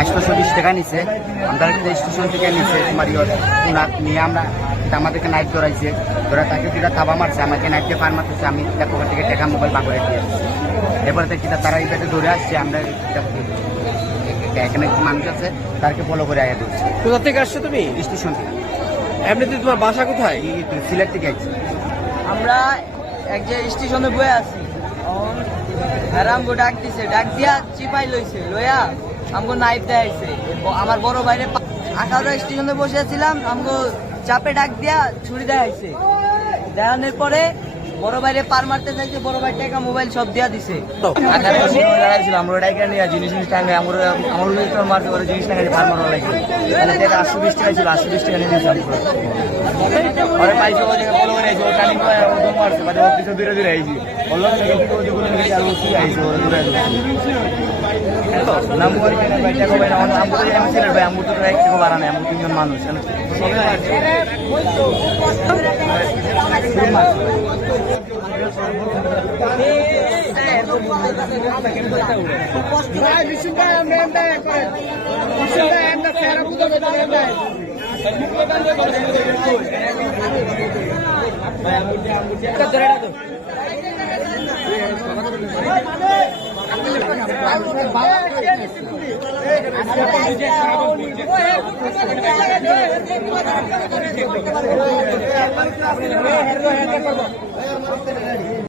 820 টাকা নিছে। আমরা স্টেশন থেকে নিছে তোমার নিয়ে আমরা আমাদেরকে নাইট ধরাইছে, ধরা তাকে দুটা থাবা মারছে, আমাকে নাইট দিয়ে পার মারতেছে। আমি পকেট থেকে টাকা মোবাইল বাঁকুড়ে দিয়ে এরপরে দেখি তারা এই ব্যাটে ধরে আসছে। আমরা এখানে মানুষ আছে তারকে ফলো করে আগে দিচ্ছি। কোথা থেকে আসছো তুমি? স্টেশন থেকে। এমনিতে তোমার বাসা কোথায়? সিলেট থেকে আসছি। আমরা এক যে স্টেশনে বয়ে আছি, আমগো ডাক দিছে, ডাক দিয়া চিপাই লইছে, লইয়া আমগো নাইফ দেয়াইছে। আমার বড় ভাইরে আখাউড়া স্টেশনে বসে আছিলাম, আমগো চাপে ডাক দিয়া ছুরি দেয়াইছে। দেওয়ানোর পরে বড় ভাইরে পার মারতে চাইছে, বড় ভাই টাকা মোবাইল সব দিয়া দিছে। আমরা ডাইকা নিয়ে জিনিস টাঙ্গে আমার মারতে পারে, জিনিস টাঙ্গে পার মারা লাগে। 820 টাকা ছিল, 820 টাকা নিয়ে দিয়েছি। ওরে পাইছে, ও জায়গা ফলো করে আইছে, ও টানি করে ও দম মারছে, মানে ও পিছনে দূরে দূরে আইছি। বললাম থেকে ওদিকে বলে গেছি আর ও কি আইছে, ওরে দূরে দূরে নাম করে কেন ভাই টাকা ভাই আমার নাম করে আমি ছিলেন ভাই, আমি তো এক টাকা বাড়া নাই, আমি 3 জন মানুষ সবাই মারছে।